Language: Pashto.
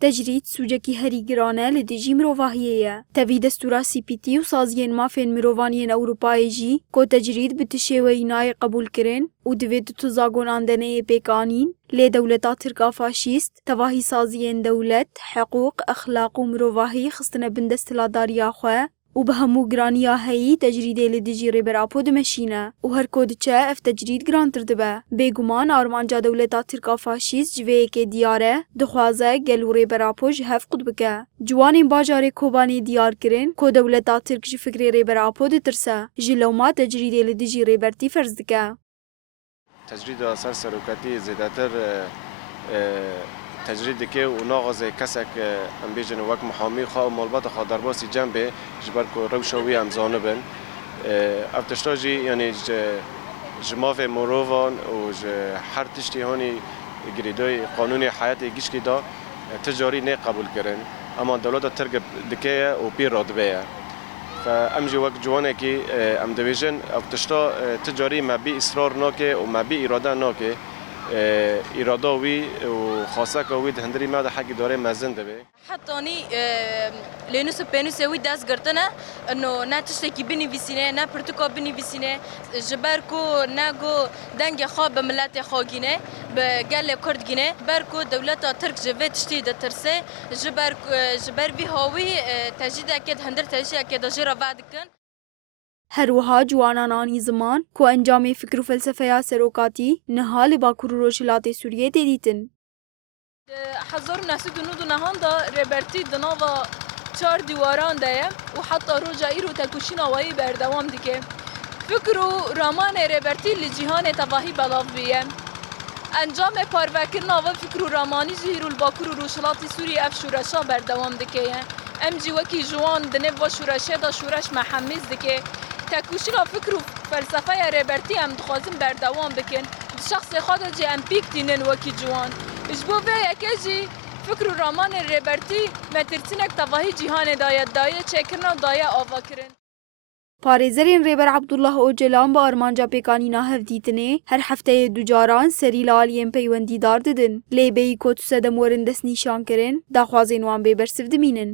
تجرید سوجکی هری گرانه لدیجی مروواهیه توی دستورا CPT و سازین مافین مرووانین اوروپای جی کو تجرید بتشوی نای قبول کرن و دوید تزاگون آندنه پیکانین لی دولتا ترکا فاشیست تواهی سازین دولت حقوق اخلاق و مروواهی خستن بندستلاداریا خواه و به همو گرانیا هایی تجریده لدیجی ریبراپو دمشینه و هر کود چه اف تجرید گرانتر دبه. بیگمان آرمانجا دولتا ترکا فاشیست جوه که دیاره دخوازه گلو ریبراپو جهف قد بکه. جوانین باجار کوبانی دیار کرن که دولتا ترک جفکر ریبراپو دترسه. جلو ما تجریده لدیجی ریبرتی فرز دکه. تجرید اثر سروکتی زیادتر تجرید که و ناغز کسک ام بیجن وقت محامی خواه مالبات خواه درباسی جنبه جبر که روشوی ام زانبن افتشتاجی یعنی جماف مروان و هر تشتی هانی گریدای قانون حیات گیشکی دا تجاری نه قبول کردن اما دولت ترک دکه و پیر رادبه فامجي وقت جوانه كي ام ديفيجن افتشتا تجاري ما بي اصرار ناكي وما بي اراده ناكي اراده وي وخاصه كوي هندري ما حق داره مزن دبي حتى اني لينوس بينوس وي داس قرتنا انه نا تشتكي بني فيسينه نا برتكو بني فيسينه جبركو ناغو دنگ خاب ملت خاگينه بقال كردگينه بركو دولتا ترك جوه تشتي دترسه جبر بي هاوي تجديد اكيد هندر تجديد اكيد جرا بعدكن هروها جوانان آنی زمان کو انجام فکر و فلسفه سروکاتی نهال باکور و روشلات سوریه دیدن. حضور نسید نود نهان دا ربرتی دنوا چار دیواران دایم و حتی روجا ایرو تکوشین آوایی بردوام دیگه. فکر و رامان ربرتی لجیهان تواهی بلاف بیه. انجام پاروکرنا و فکر و رامانی جهیر الباکور و روشلات سوریه اف شورشا بردوام دیگه. ام جی وکی جوان دنب و شورشه دا شورش محمیز دیگه. تکوشینا فکر و فلسفه ربرتی هم دخوازم بردوام بکن شخص خود جی ام پیک دینن وکی جوان اجبو به یکی فکر و رامان ربرتی مترسینک تواهی جیهان دایه چکرنا دایه آوا کرن پارێزەرên ڕێبەر عەبدوڵڵاه ئۆجەلان بە ئەرمانجا پێکانینا هەڤدیتنێ هەر هەفتەیە دووجاران سەری لە ئالیێن پەیوەندیدار ددن لێبەیی کۆتوسەدەمۆرن دەستنیشانکردن داخوازên wan bê bersiv dimînin.